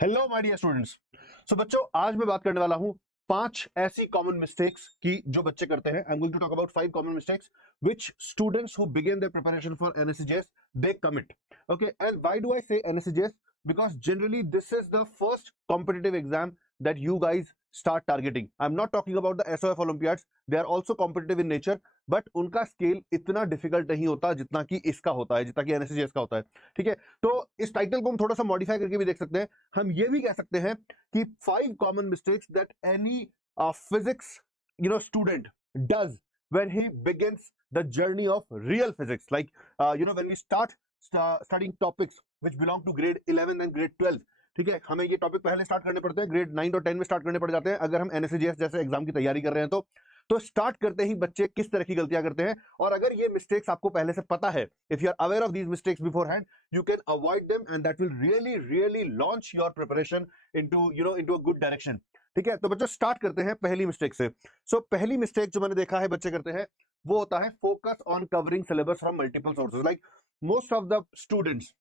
Hello my dear students. So बच्चों, आज मैं बात करने वाला हूं 5 ऐसी कॉमन मिस्टेक्स की जो बच्चे करते हैं। I am going to talk about 5 common mistakes which students who begin their preparation for NSEJS they commit. Okay, and why do I say NSEJS? Because generally this is the first competitive exam that you guys start targeting. I'm not talking about the SOF Olympiads. They are also competitive in nature, but उनका scale इतना difficult नहीं होता जितना कि इसका होता है, जितना कि एनएससीजेएस का होता है। ठीक है, तो इस टाइटल को हम थोड़ा सा मॉडिफाई करके भी देख सकते हैं। हम ये भी कह सकते हैं कि 5 common mistakes that any physics student does when he begins the journey of real physics, like when we start studying topics which belong to grade 11 and grade 12। ठीक है, हमें ये टॉपिक पहले स्टार्ट करने पड़ते हैं, ग्रेड 9 और 10 में स्टार्ट करने पड़ जाते हैं अगर हम एनएससीजेएस जैसे एग्जाम की तैयारी कर रहे हैं। तो स्टार्ट करते ही बच्चे किस तरह की गलतियां करते हैं, और अगर ये मिस्टेक्स आपको पहले से पता है, if you are aware of these mistakes beforehand, you can avoid them and that will really launch your preparation into a good direction। ठीक है, तो बच्चों स्टार्ट करते हैं पहली मिस्टेक से। पहली मिस्टेक जो मैंने देखा है बच्चे करते हैं वो होता है focus on covering syllabus from multiple sources. Like most of the students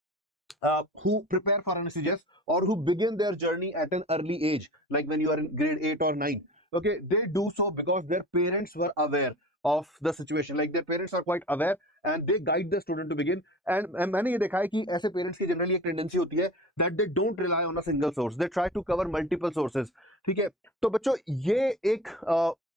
who prepare for NSCGS or who begin their journey at an early age, like when you are in grade 8 or 9, okay, they do so because their parents were aware of the situation, like their parents are quite aware and they guide the student to begin। and मैंने ये देखा है कि ऐसे parents की generally एक tendency होती है that they don't rely on a single source, they try to cover multiple sources। ठीक है, तो बच्चों ये एक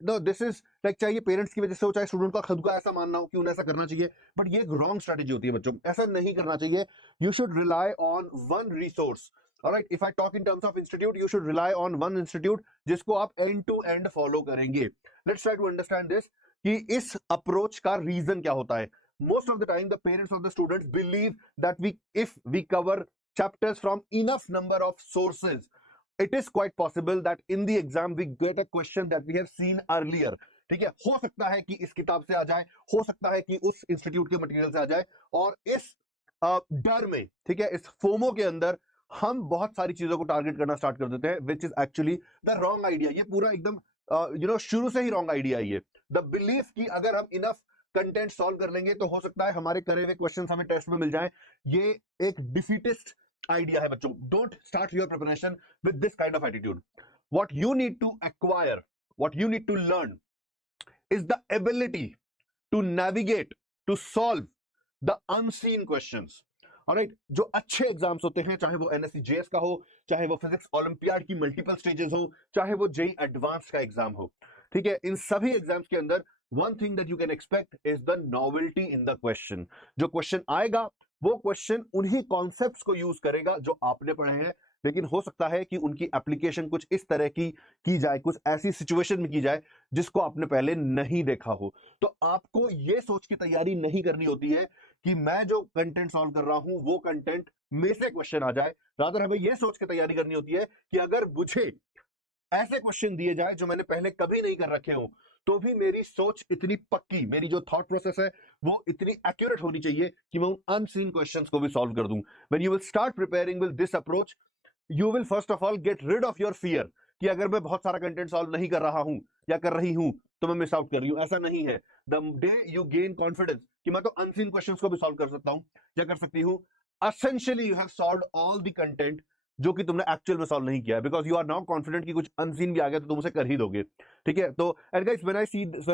नो दिस इज लाइक, चाहे पेरेंट्स की वजह से हो चाहे स्टूडेंट का खुद का ऐसा मानना हो कि उन्हें ऐसा करना चाहिए, बट ये एक रॉन्ग स्ट्रेटेजी होती है बच्चों, ऐसा नहीं करना चाहिए। You should rely on one resource। All right, if I talk in terms of institute, you should rely on one institute जिसको आप end to end follow करेंगे। Let's try to understand this कि इस approach का reason क्या होता है। Most of the time, the parents of the students believe that if we cover chapters from enough number of sources, it is quite possible that in the exam we get a question that we have seen earlier। ठीक है, हो सकता है कि इस किताब से आ जाए, हो सकता है कि उस इंस्टीट्यूट के मटेरियल से आ जाए, और इस डर में, ठीक है, इस फोमो के अंदर हम बहुत सारी चीजों को टारगेट करना स्टार्ट कर देते हैं, which is actually the wrong idea. ये पूरा एकदम शुरू से ही रॉन्ग आइडिया है ये। द बिलीफ कि अगर हम इनफ कंटेंट सॉल्व कर लेंगे तो हो सकता है हमारे करे हुए क्वेश्चंस हमें टेस्ट में मिल जाएं, ये एक डिफीटिस्ट आइडिया है बच्चों। Don't start your preparation with this kind of attitude. What you need to acquire, what you need to learn is the ability to navigate, to solve the unseen questions। Alright, जो अच्छे exams होते हैं, चाहे वो एनएससीजेएस का हो, चाहे वो फिजिक्स ओलंपियाड की मल्टीपल स्टेजेस हो, चाहे वो जेई एडवांस का एग्जाम हो, ठीक है, इन सभी एग्जाम्स के अंदर one thing that you can expect is the novelty in the question. जो क्वेश्चन आएगा वो क्वेश्चन उन्हीं कॉन्सेप्ट्स को यूज करेगा जो आपने पढ़े हैं, लेकिन हो सकता है कि उनकी एप्लीकेशन कुछ इस तरह की जाए, कुछ ऐसी सिचुएशन में की जाए जिसको आपने पहले नहीं देखा हो। तो आपको ये सोच के तैयारी नहीं करनी होती है कि मैं जो कंटेंट सॉल्व कर रहा हूं वो कंटेंट में से क्वेश्चन आ जाए, रादर हमें ये सोच के तैयारी करनी होती है कि अगर मुझे ऐसे क्वेश्चन दिए जाए जो मैंने पहले कभी नहीं कर रखे हो, तो भी मेरी सोच इतनी पक्की, मेरी जो थॉट प्रोसेस है वो इतनी एक्यूरेट होनी चाहिए कि मैं उन अनसीन क्वेश्चंस को भी सॉल्व कर दूं। When you will start preparing with this approach, you will first of all get rid of your fear कि अगर मैं बहुत सारा कंटेंट सॉल्व नहीं कर रहा हूं या कर रही हूं तो मैं मिस आउट कर रही हूं। ऐसा नहीं है। The day you gain confidence कि मैं तो अनसीन क्वेश्चंस को भी सॉल्व कर सकता हूं या कर सकती हूं, essentially you have solved all the content जो कि तुमने एक्चुअल में सॉल्व नहीं किया, because you are now confident कि कुछ अनसीन भी आ गया तो तुम उसे कर ही दोगे। ठीक है, तो एंड गाइस व्हेन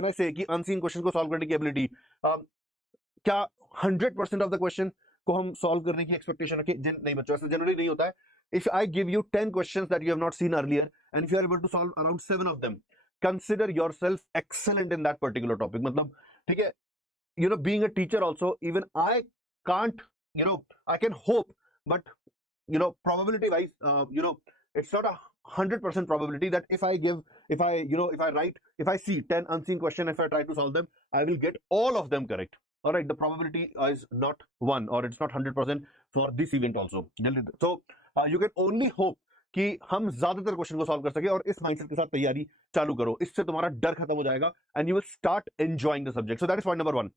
आई से कि अनसीन क्वेश्चन को सॉल्व करने की एबिलिटी, क्या 100% ऑफ द क्वेश्चन को हम सॉल्व करने की एक्सपेक्टेशन रखें? नहीं बच्चों, ऐसा जनरली नहीं होता है। If I give you 10 questions that you have not seen earlier, and if you are able to solve around 7 of them, consider yourself excellent in that particular topic। मतलब, ठीक है, being a teacher also, even I can't, I can hope, but probability wise, it's not 100% probability that if I see 10 unseen questions, if I try to solve them, I will get all of them correct। All right, the probability is not 1 or it's not 100% for this event also। So you can only hope कि हम ज्यादातर question को solve कर सके, और इस mindset के साथ तैयारी चालू करो, इससे तुम्हारा डर खत्म हो जाएगा and you will start enjoying the subject. So that is point number 1।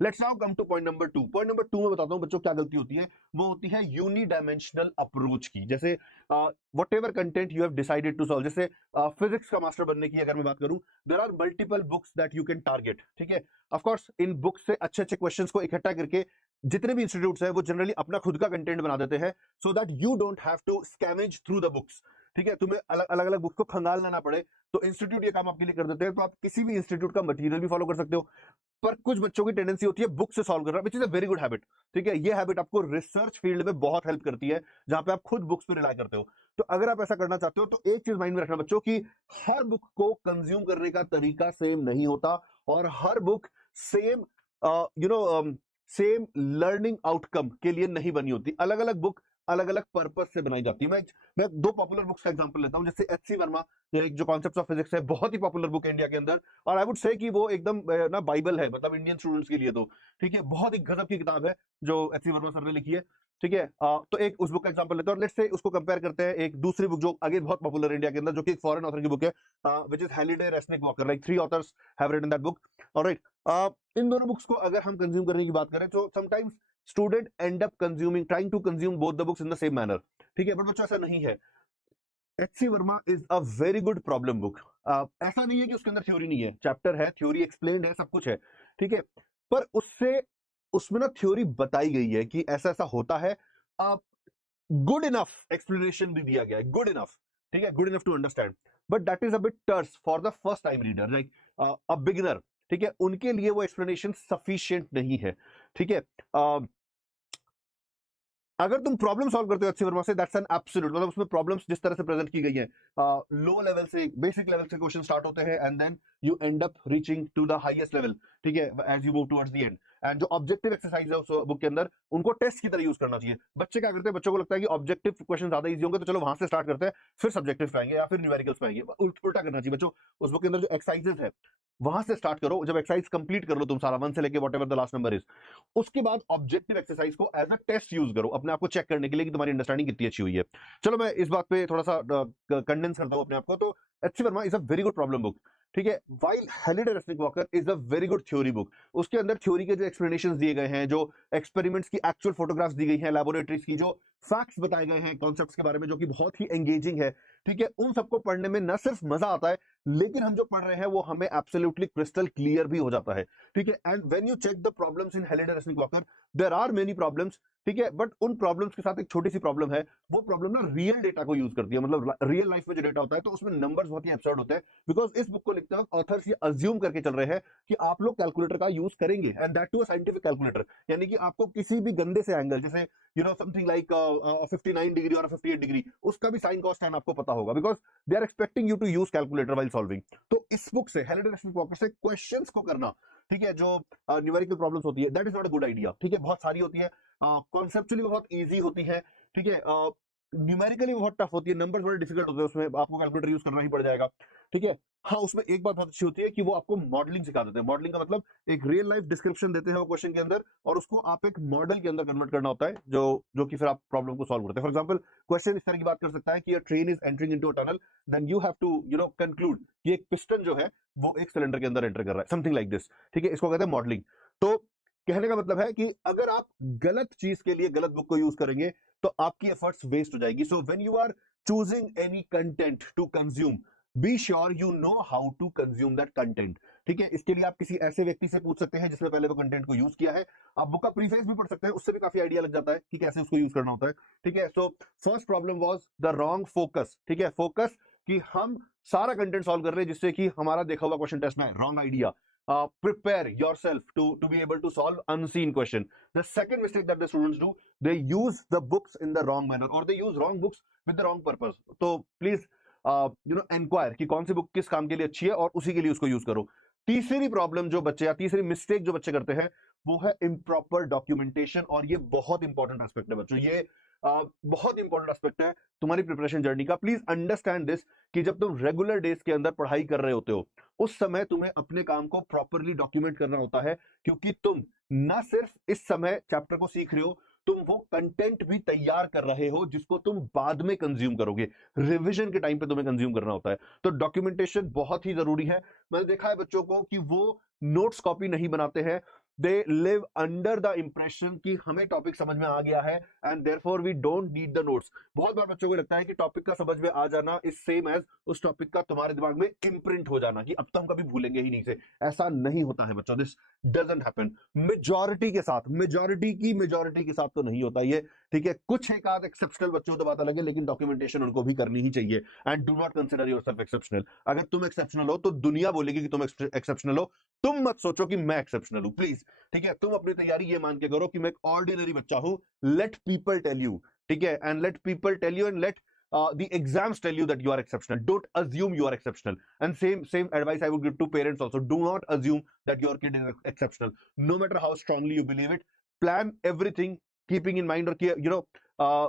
Let's now come two point number 2। Point number 2 में बताता हूं बच्चों क्या गलती होती है। वो होती है यूनिडायमेंशनल अप्रोच की। जैसे whatever content you have decided to solve, जैसे फिजिक्स का मास्टर बनने की अगर मैं बात करूं, there are multiple books that you can target. ठीक है, ऑफ कोर्स इन बुक्स से अच्छे अच्छे क्वेश्चंस को इकट्ठा करके जितने भी इंस्टीट्यूट्स हैं वो जनरली अपना खुद का कंटेंट बना देते हैं so that you don't have to scavenge through the books. ठीक है, तुम्हें अलग अलग बुक्स को खंगालना ना पड़े, तो इंस्टीट्यूट ये काम आपके लिए कर देते हैं। तो आप किसी भी इंस्टीट्यूट का मटेरियल भी फॉलो कर सकते हो, पर कुछ बच्चों की टेंडेंसी होती है बुक से सॉल्व करना, which is a very good habit. ठीक है, ये हैबिट आपको रिसर्च फील्ड में बहुत हेल्प करती है, जहां पे आप खुद बुक्स पे रिलाई करते हो। तो अगर आप ऐसा करना चाहते हो तो एक चीज माइंड में रखना बच्चों की हर बुक को कंज्यूम करने का तरीका सेम नहीं होता, और हर book same you know same learning outcome के लिए नहीं बनी होती। अलग अलग बुक अलग अलग पर्पस से बनाई जाती है। मैं दो पॉपुलर बुक्स का एग्जांपल लेता हूं, जैसे एच सी वर्मा, ये एक जो कॉन्सेप्ट्स ऑफ फिजिक्स है, बहुत ही पॉपुलर बुक है इंडिया के अंदर, और आई वुड से कि वो एकदम ना बाइबल है, मतलब इंडियन स्टूडेंट्स के लिए तो। ठीक है, बहुत ही गजब की किताब है जो एच सी वर्मा सर ने लिखी है। ठीक है, तो एक उस बुक का एग्जांपल लेते हैं, और लेट्स से उसको कंपेयर करते हैं एक दूसरी बुक जो अगेन बहुत पॉपुलर है इंडिया के अंदर, जो कि एक फॉरेन ऑथर की बुक है, which is Halliday Resnick Walker, like 3 authors have written that book. Alright, इन दोनों बुक्स को अगर हम कंज्यूम करने की बात करें तो sometimes student end up consuming, trying to consume both the books in the same manner. ठीक है, बट बच्चों ऐसा नहीं है। H C Verma is a very good problem book. ऐसा नहीं है कि उसके अंदर थ्योरी नहीं है, चैप्टर है, थ्योरी एक्सप्लेन्ड है, सब कुछ है। ठीक है, पर उससे उसमें ना थ्योरी बताई गई है कि ऐसा ऐसा होता है, गुड इनफ एक्सप्लेनेशन भी दिया गया है, गुड इनफ। ठीक है, good enough to understand, but that is a bit terse for the first time reader, like a beginner. ठीक है, उनके लिए वो एक्सप्लेनेशन सफिशिएंट नहीं है। ठीक है, अगर तुम प्रॉब्लम सॉल्व करते हो अच्छी वर्मा से, दैट्स एन एब्सोल्यूट, मतलब उसमें प्रॉब्लम्स जिस तरह से प्रेजेंट की गई है, लो लेवल से, बेसिक लेवल से क्वेश्चन स्टार्ट होते हैं and then you end up reaching to the highest level. ठीक है, as you move towards the end, and जो ऑब्जेक्टिव एक्सरसाइज है उस बुक के अंदर, उनको टेस्ट की तरह यूज करना चाहिए। बच्चे क्या करते हैं, बच्चों को लगता है कि ऑब्जेक्टिव क्वेश्चन ज्यादा इजी होंगे, तो चलो वहां से स्टार्ट करते हैं, फिर सब्जेक्टिव पे आएंगे या फिर न्यूमेरिकल्स पे आएंगे। उल्टा करना चाहिए बच्चों। उस बुक के अंदर जो एक्सरसाइजेस है वहां से स्टार्ट करो, जब एक्सरसाइज कंप्लीट कर लो तुम सारा, 1 से लेके what ever the last number is, उसके बाद ऑब्जेक्टिव एक्सरसाइज को एज अ टेस्ट यूज करो, अपने आप को चेक करने के लिए कि तुम्हारी अंडरस्टैंडिंग कितनी अच्छी हुई है। चलो मैं इस बात पे थोड़ा सा कंडेंस करता हूं अपने आप को। तो H C Verma is a very good problem book. ठीक है, while Halliday Resnick Walker is a very good theory book. उसके अंदर थ्योरी के जो एक्सप्लेनेशंस दिए गए हैं, जो एक्सपेरिमेंट्स की एक्चुअल फोटोग्राफ्स दी गई हैं, लैबोरेटरीज की जो फैक्ट्स बताए गए हैं कॉन्सेप्ट्स के बारे में, जो कि बहुत ही एंगेजिंग है। ठीक है, उन सबको पढ़ने में न सिर्फ मजा आता है, लेकिन हम जो पढ़ रहे हैं वो हमें एब्सोल्युटली क्रिस्टल क्लियर भी हो जाता है। ठीक है, and when you check the problems in Halliday Resnick Walker, there are many problems. ठीक है, बट उन प्रॉब्लम्स के साथ एक छोटी सी प्रॉब्लम है, वो प्रॉब्लम ना रियल डेटा को यूज करती है, मतलब रियल लाइफ में जो डेटा होता है, तो उसमें नंबर्स बहुत ही एब्सर्ड होते हैं। बिकॉज इस बुक को लिखते वक्त ऑथर्स ये अज्यूम करके चल रहे हैं कि आप लोग कैलकुलेटर का यूज करेंगे, and that too a scientific calculator, यानी कि आपको किसी भी गंदे से एंगल, जैसे समथिंग लाइक 59 डिग्री और 58 डिग्री, उसका भी साइन कॉस टैन आपको पता होगा, because they are expecting you to use calculator while solving. तो इस बुक से, हैलिडे रेसनिक वॉकर से क्वेश्चंस को करना, ठीक है, जो न्यूमेरिकल प्रॉब्लम्स होती है, that is not a good idea. ठीक है, बहुत सारी होती है, कॉन्सेप्चुअली बहुत इजी होती है। ठीक है, न्यूमेरिकली बहुत टफ होती है, नंबर्स बड़े डिफिकल्ट होते हैं, उसमें आपको कैलकुलेटर यूज करना ही पड़ जाएगा। ठीक है, हाँ, उसमें एक बात बहुत अच्छी होती है कि वो आपको मॉडलिंग सिखा देते हैं। मॉडलिंग का मतलब एक रियल लाइफ डिस्क्रिप्शन देते हैं वो क्वेश्चन के अंदर, और उसको आप एक मॉडल के अंदर कन्वर्ट करना होता है, जो जो कि फिर आप प्रॉब्लम को सॉल्व करते हैं। फॉर एग्जांपल, क्वेश्चन इस तरह की बात कर सकता है कि a train is entering into a tunnel, then you have to conclude कि एक पिस्टन जो है वो एक सिलेंडर के अंदर एंटर कर रहा है, समथिंग लाइक दिस। ठीक है, इसको कहते हैं मॉडलिंग। तो कहने का मतलब है कि अगर आप गलत चीज के लिए गलत बुक को यूज करेंगे तो आपकी एफर्ट्स वेस्ट हो जाएगी। So when you are choosing any content to consume, be sure you know how to consume that content. ठीक है, इसके लिए आप किसी ऐसे व्यक्ति से पूछ सकते हैं जिसने पहले वो कंटेंट को यूज किया है। आप बुक का प्रीफेस भी पढ़ सकते हैं, उससे भी काफी आइडिया लग जाता है कि कैसे उसको यूज करना होता है। ठीक है, so first problem was the wrong focus. ठीक है, फोकस कि हम सारा कंटेंट सॉल्व कर रहे हैं जिससे कि हमारा देखा हुआ क्वेश्चन टेस्ट में, wrong idea. Prepare yourself to be able to solve unseen question. The second mistake that the students do, they use the books in the wrong manner, or they use wrong books with the wrong purpose. तो please inquire कि कौन सी book किस काम के लिए अच्छी है और उसी के लिए उसको यूज करो। तीसरी प्रॉब्लम जो बच्चे, या तीसरी मिस्टेक जो बच्चे करते हैं, वो है इम्प्रॉपर डॉक्यूमेंटेशन। और ये बहुत इंपॉर्टेंट एस्पेक्ट है बच्चों, ये बहुत इंपॉर्टेंट एस्पेक्ट है तुम्हारी प्रिपरेशन जर्नी का। प्लीज अंडरस्टैंड दिस कि जब तुम रेगुलर डेज के अंदर पढ़ाई कर रहे होते हो, उस समय तुम्हें अपने काम को प्रॉपरली डॉक्यूमेंट करना होता है, क्योंकि तुम ना सिर्फ इस समय चैप्टर को सीख रहे हो, तुम वो कंटेंट भी तैयार कर रहे हो जिसको तुम बाद में कंज्यूम करोगे, रिवीजन के टाइम पे तुम्हें कंज्यूम करना होता है। तो डॉक्यूमेंटेशन बहुत ही जरूरी है। मैंने देखा है बच्चों को कि वो नोट्स कॉपी नहीं बनाते हैं, they live under the impression कि हमें टॉपिक समझ में आ गया है and therefore we don't need the notes. बहुत बार बच्चों को लगता है कि टॉपिक का समझ में आ जाना इज सेम एज उस टॉपिक का तुम्हारे दिमाग में इम्प्रिंट हो जाना कि अब तो हम कभी भूलेंगे ही नहीं से। ऐसा नहीं होता है बच्चों, दिस डजंट हैपन। मेजॉरिटी के साथ तो नहीं होता ये, ठीक है। कुछ एक आध एक्सेप्शनल बच्चों तो बात अलग है, लेकिन डॉक्यूमेंटेशन उनको भी करनी ही चाहिए। And do not consider yourself exceptional. अगर तुम एक्सेप्शनल हो तो दुनिया बोलेगी कि तुम एक्सेप्शनल हो, तुम मत सोचो कि मैं एक्सेप्शनल हूं, प्लीज। ठीक है, तुम अपनी तैयारी ये मान के करो कि मैं एक ऑर्डिनरी बच्चा हूं। लेट पीपल टेल यू, ठीक है, and let people tell you and let the exams tell you that you are exceptional. Don't assume you are exceptional. And same advice I would give to parents also. Do not assume that your kid is exceptional. No matter how strongly you believe it, plan everything keeping in mind, or uh,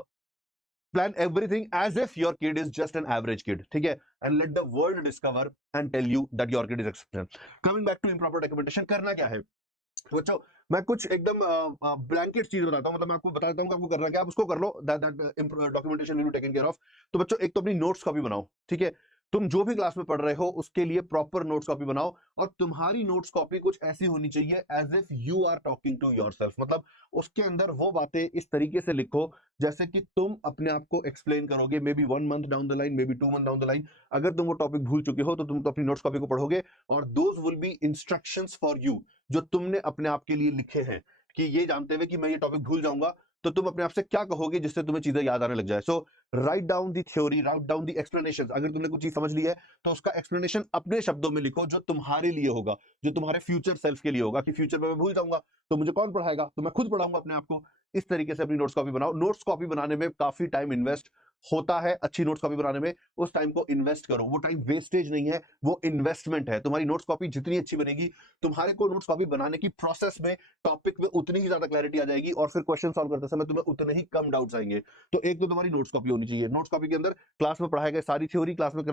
plan everything as if your kid is just an average kid, ठीक है, and let the world discover and tell you that your kid is exceptional. Coming back to improper documentation, करना क्या है बच्चों? मैं कुछ एकदम blanket चीज बताता हूँ, मतलब मैं आपको बता देता हूँ कि आपको करना क्या, आप उसको कर लो, that documentation will be taken care of. तो बच्चों, एक तो अपनी नोट्स कॉपी बनाओ, ठीक है। तुम जो भी क्लास में पढ़ रहे हो उसके लिए प्रॉपर नोट्स कॉपी बनाओ, और तुम्हारी नोट्स कॉपी कुछ ऐसी होनी चाहिए as if you are talking to yourself. मतलब उसके अंदर वो बातें इस तरीके से लिखो जैसे कि तुम अपने आप को एक्सप्लेन करोगे, may be 1 month down the line, may be 2 month down the line. अगर तुम वो टॉपिक भूल चुके हो तो तुम तो अपनी नोट्स कॉपी को पढ़ोगे, और those will be instructions for you, जो तुमने अपने आप के लिए लिखे हैं, कि ये जानते हुए कि मैं ये टॉपिक भूल जाऊंगा तो तुम अपने आप से क्या कहोगे जिससे तुम्हें चीजें याद आने लग जाए। So write down the theory, write down the explanation. अगर तुमने कुछ चीज समझ ली है तो उसका एक्सप्लेनेशन अपने शब्दों में लिखो, जो तुम्हारे लिए होगा, जो तुम्हारे फ्यूचर सेल्फ के लिए होगा, कि फ्यूचर में मैं भूल जाऊंगा तो मुझे कौन पढ़ाएगा, तो मैं खुद पढ़ाऊंगा अपने आप को। इस तरीके से अपनी नोट्स कॉपी बनाओ। नोट्स कॉपी बनाने में काफी टाइम इन्वेस्ट होता है, अच्छी नोट्स कॉपी बनाने में। उस टाइम को इन्वेस्ट करो, वो टाइम वेस्टेज नहीं है, वो इन्वेस्टमेंट है। तुम्हारी नोट्स कॉपी जितनी अच्छी बनेगी, तुम्हारे को नोट्स कॉपी बनाने की प्रोसेस में टॉपिक में उतनी ही ज्यादा क्लैरिटी आ जाएगी, और फिर क्वेश्चन सॉल्व करते समय तुम्हें उतने ही कम डाउट्स आएंगे। तो एक तो तुम्हारी नोट्स कॉपी होनी चाहिए। नोट्स कॉपी के अंदर क्लास में पढ़ाए गए सारी थ्योरी, क्लास में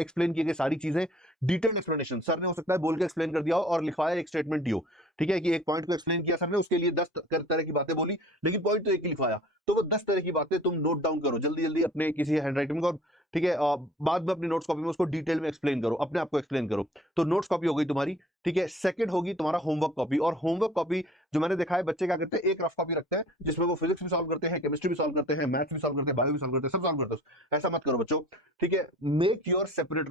एक्सप्लेन किए गए सारी चीजें, डिटेल्ड एक्सप्लेनेशन। सर ने हो सकता है बोल के एक्सप्लेन कर दिया हो और लिखवाया एक स्टेटमेंट ही हो, ठीक है, कि एक पॉइंट को एक्सप्लेन किया सर ने, उसके लिए 10 तरह की बातें बोली, लेकिन पॉइंट तो एक ही लिखवाया। तो वो 10 तरह की बातें तुम नोट डाउन करो जल्दी जल्दी अपने किसी हैंडराइटिंग को, ठीक है, बाद में अपनी नोट्स कॉपी में उसको डिटेल में एक्सप्लेन करो, अपने आप को एक्सप्लेन करो। तो नोट्स कॉपी हो गई तुम्हारी, ठीक है। सेकंड होगी तुम्हारा होमवर्क कॉपी। और होमवर्क कॉपी जो मैंने देखा है, बच्चे क्या करते हैं, एक रफ कॉपी रखते हैं जिसमें वो फिजिक्स भी सॉल्व करते हैं, केमिस्ट्री भी सॉल्व करते हैं, मैथ्स भी सॉल्व करते हैं, बायो भी सॉल्व करते हैं, सब सॉल्व करते हैं। ऐसा मत करो बच्चों, ठीक है। Make your separate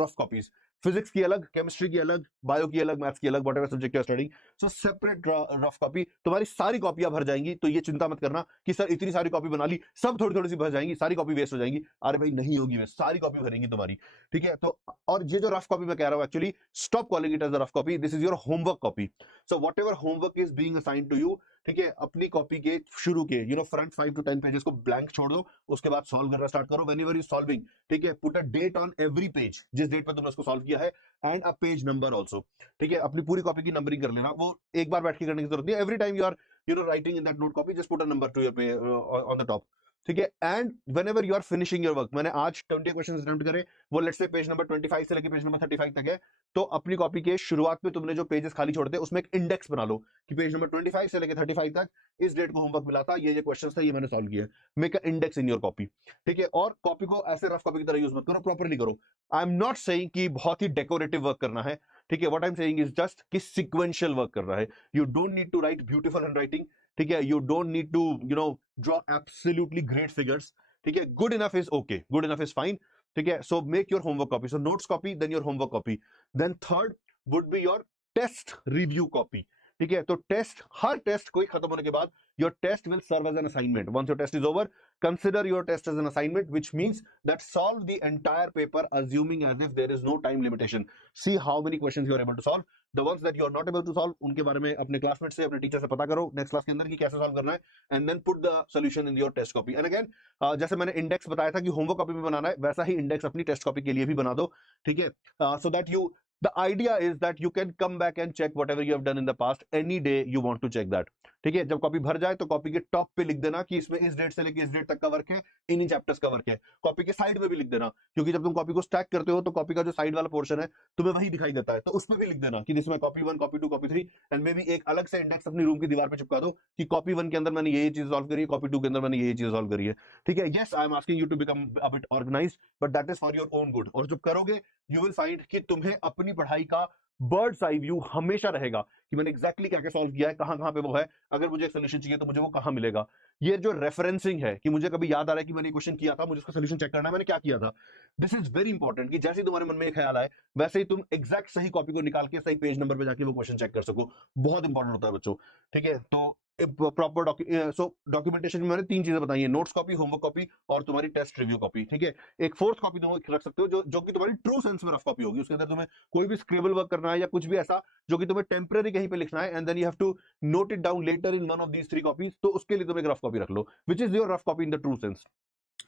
rough copies, physics की अलग, केमिस्ट्री की अलग, बायो की अलग, मैथ्स की अलग, whatever subject you are studying. So separate rough copy. तुम्हारी सारी कॉपियां भर जाएंगी, तो ये चिंता मत करना कि सर इतनी सारी कॉपी बना ली, सब थोड़ी थोड़ी सी भर जाएंगी, सारी कॉपी वेस्ट हो जाएंगी। अरे भाई नहीं होगी वेस्ट, सारी कॉपी भरेंगी तुम्हारी, ठीक है। तो और ये जो रफ कॉपी मैं कह रहा हूं, actually stop calling it as a rough copy, this is your homework copy. So whatever homework is being assigned to you, ठीक है, अपनी कॉपी के शुरू के फ्रंट 5 to 10 पेजेस को ब्लैंक छोड़ दो, उसके बाद सॉल्व करना स्टार्ट करो। व्हेनेवर यू सॉल्विंग, ठीक है, put a date on every page, जिस डेट पर तुमने उसको सॉल्व किया है, and a page number also, ठीक है। अपनी पूरी कॉपी की नंबरिंग कर लेना, वो एक बार बैठ के करने की जरूरत नहीं है। Every time you are writing in that note copy, just put a number to your on the top, ठीक है। And whenever you are finishing your work, मैंने आज 20 क्वेश्चंस अटेम्प्ट करे, वो लेट्स से पेज नंबर 25 से लेकर page number 35 तक है, तो अपनी कॉपी के शुरुआत में तुमने जो पेजेस खाली छोड़ते हैं उसमें एक इंडेक्स बना लो कि पेज नंबर 25 से लेकर 35 तक इस डेट को होमवर्क मिला था, ये क्वेश्चंस था, ये मैंने सॉल्व किया। Make a index in your copy, ठीक है। और कॉपी को ऐसे रफ कॉपी की तरह यूज मत करो, प्रॉपर्ली करो। आई एम नॉट सेइंग कि बहुत ही डेकोरेटिव वर्क करना है, ठीक है। What I am saying is just कि सीक्वेंशियल वर्क कर रहा है। You don't need to write beautiful handwriting, ठीक है। You don't need to draw absolutely great figures, ठीक है। Good enough is okay, good enough is fine, ठीक है। So make your homework copy, so notes copy, then your homework copy, then third would be your test review copy, ठीक है। तो test, हर test कोई खत्म होने के बाद your test will serve as an assignment. Once your test is over, consider your test as an assignment, which means that solve the entire paper assuming as if there is no time limitation. See how many questions you are able to solve. The ones that you are not able to solve, उनके बारे में अपने classmate से, अपने teacher से पता करो next class के अंदर कि कैसे सॉल्व करना है, and then put the solution in your test copy. And again, जैसे मैंने इंडेक्स बताया था कि होमवर्क कॉपी में बनाना है, वैसा ही इंडेक्स अपनी टेस्ट कॉपी के लिए भी बना दो, ठीक है। So that you, the idea is that you can come back and check whatever you have done in the past any day you want to check that, ठीक है। जब कॉपी भर जाए तो कॉपी के टॉप पे लिख देना कि इसमें इस डेट से लेकर इस डेट तक का वर्क है, इन चैप्टर्स का वर्क है। कॉपी के साइड में भी लिख देना, क्योंकि जब तुम कॉपी को स्टैक करते हो तो कॉपी का जो साइड वाला पोर्शन है तुम्हें वही दिखाई देता है, तो उसमें भी लिख देना कि इसमें copy 1, copy 2, copy 3, and may be एक अलग से इंडेक्स अपनी रूम की दीवार पे चिपका दो कि कॉपी 1 के अंदर मैंने ये चीज सॉल्व करी है, कॉपी 2 के अंदर मैंने ये चीज सॉल्व करी है, ठीक है। Yes, I am asking you to become a bit organised, but that is for your own good. और जब करोगे यू विल फाइंड कि तुम्हें अपनी पढ़ाई का बर्ड्स आई व्यू हमेशा रहेगा कि मैंने एग्जैक्टली क्या क्या सॉल्व किया है, कहां कहां पे वो है, अगर मुझे एक सोल्यूशन चाहिए तो मुझे वो कहां मिलेगा। ये जो रेफरेंसिंग है कि मुझे कभी याद आ रहा है कि मैंने क्वेश्चन किया था, मुझे उसका सोल्यूशन चेक करना है मैंने क्या किया था, दिस इज वेरी इंपॉर्टेंट कि जैसे ही तुम्हारे मन में एक ख्याल आए वैसे ही तुम एग्जैक्ट सही कॉपी को निकाल के सही पेज नंबर पे जाके वो क्वेश्चन चेक कर सको। बहुत इंपॉर्टेंट होता है बच्चों। ठीक है, तो प्रॉपर डॉक्यूमेंटेशन में मैंने तीन चीजें बताई है, नोट्स कॉपी, होमवर्क कॉपी और तुम्हारी टेस्ट रिव्यू कॉपी। ठीक है, एक फोर्थ कॉपी तुम रख सकते हो जो कि तुम्हारी ट्रू सेंस में रफ कॉपी होगी, उसके अंदर तुम्हें कोई भी स्क्रिबल वर्क करना है या कुछ भी ऐसा जो कि तुम्हें टेम्पररी कहीं पे लिखना है, and then you have to note it down later in one of these three copies, तो उसके लिए तुम एक रफ कॉपी रख लो which is your rough copy in the true sense.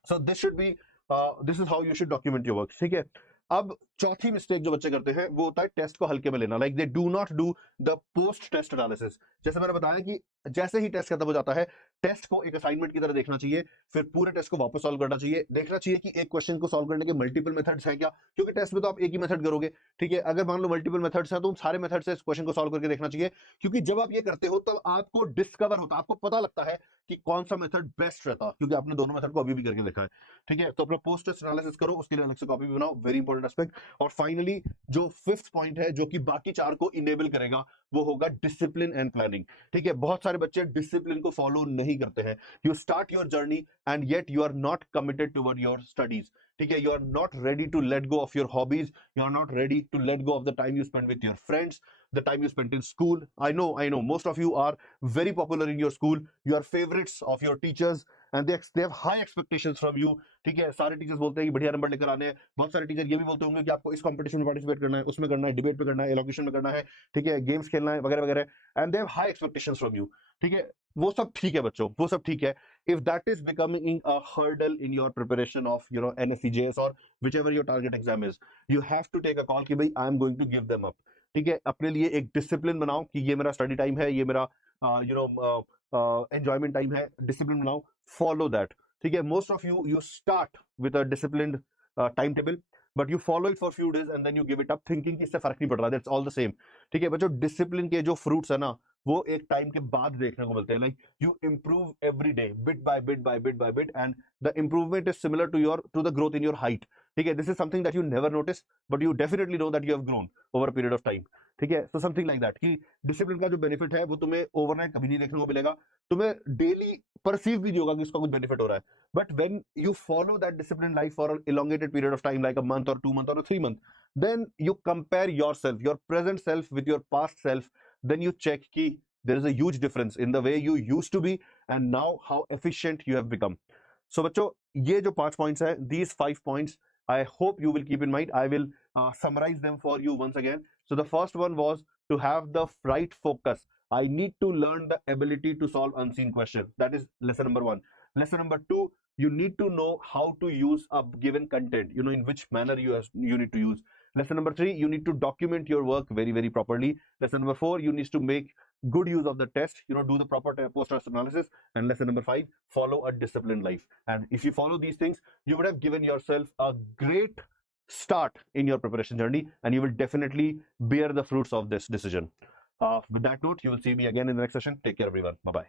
So this should be this is how you should document your work. ठीक है, अब चौथी मिस्टेक जो बच्चे करते हैं वो होता है टेस्ट को हल्के में लेना, like they do not do the post test analysis. जैसे मैंने बताया कि जैसे ही टेस्ट खत्म हो जाता है, टेस्ट को एक असाइनमेंट की तरह देखना चाहिए, फिर पूरे टेस्ट को वापस सॉल्व करना चाहिए, देखना चाहिए कि एक क्वेश्चन को सॉल्व करने के मल्टीपल मेथड्स हैं क्या, क्योंकि टेस्ट में तो आप एक ही मेथड करोगे। ठीक है, अगर मान लो मल्टीपल मेथड्स हैं तो सारे मेथड से इस क्वेश्चन को सॉल्व करके देखना चाहिए, क्योंकि जब आप ये करते हो तब आपको डिस्कवर होता है, आपको पता लगता है कि कौन सा मेथड बेस्ट रहता है, क्योंकि आपने दोनों मेथड को अभी भी करके देखा है। ठीक है, तो अपना पोस्ट टेस्ट एनालिसिस करो, उसके लिए अलग से कॉपी बनाओ, वेरी इंपॉर्टेंट एस्पेक्ट। और फाइनली जो फिफ्थ पॉइंट है जो कि बाकी चार को इनेबल करेगा वो होगा डिसिप्लिन एंड प्लानिंग। ठीक है, बहुत सारे बच्चे डिसिप्लिन को फॉलो नहीं करते हैं। You start your journey and yet you are not committed toward your studies. ठीक है, you are not ready to let go of your hobbies, you are not ready to let go of the time you spend with your friends, the time you spent in school. I know most of you are very popular in your school, you are favorites of your teachers and they have high expectations from you. ठीक है, सारे teachers बोलते हैं कि बढ़िया number लेकर आने हैं, बहुत सारे टीचर ये भी बोलते होंगे कि आपको इस कंपटीशन में पार्टिसिपेट करना है, उसमें करना है, डिबेट पे करना है, एलोकेशन में करना है, ठीक है, गेम्स खेलना है वगैरह वगैरह, and they have high expectations from you. ठीक है, वो सब ठीक है बच्चों, वो सब ठीक है। if that is becoming a hurdle in your preparation of NSCJS or whichever your target exam is, you have to take a call कि भाई I am going to give them up। ठीक है, अपने लिए एक डिसिप्लिन बनाओ कि ये मेरा स्टडी टाइम है, ये मेरा एंजॉयमेंट टाइम है, डिसिप्लिन बनाओ, फॉलो दैट। ठीक है, most of you start with a disciplined time table, but you follow it for few days and then you give it up thinking कि इससे फर्क नहीं पड़ रहा, दैट्स ऑल द सेम। ठीक है बच्चों, डिसिप्लिन के जो फ्रूट्स है ना वो एक टाइम के बाद देखने को मिलते हैं, like you improve every day bit by bit by bit by bit, and the improvement is similar to the growth in your height। ठीक है, this is something that you never notice but you definitely know that you have grown over a period of time। ठीक है, so something like that कि discipline का जो benefit है वो तुम्हें ओवरनाइट कभी नहीं देखने को मिलेगा, तुम्हें डेली परसीव भी नहीं होगा कि इसका कुछ बेनिफिट हो रहा है, but when you follow that discipline life for an elongated period of time like a month or 2 months or a 3 month, then you compare yourself, your present self with your past self, then you check कि there is a huge difference in the way you used to be and now how efficient you have become। So बच्चों, ये जो 5 points है, these 5 points I hope you will keep in mind। I will summarize them for you once again। So the first one was to have the right focus। I need to learn the ability to solve unseen question, that is lesson number 1। lesson number 2, you need to know how to use a given content, in which manner you need to use। lesson number 3, you need to document your work very very properly। lesson number 4, you need to make good use of the test, do the proper post test analysis। and lesson number 5, follow a disciplined life। and if you follow these things, you would have given yourself a great start in your preparation journey and you will definitely bear the fruits of this decision। With that note, you will see me again in the next session। Take care everyone, bye bye।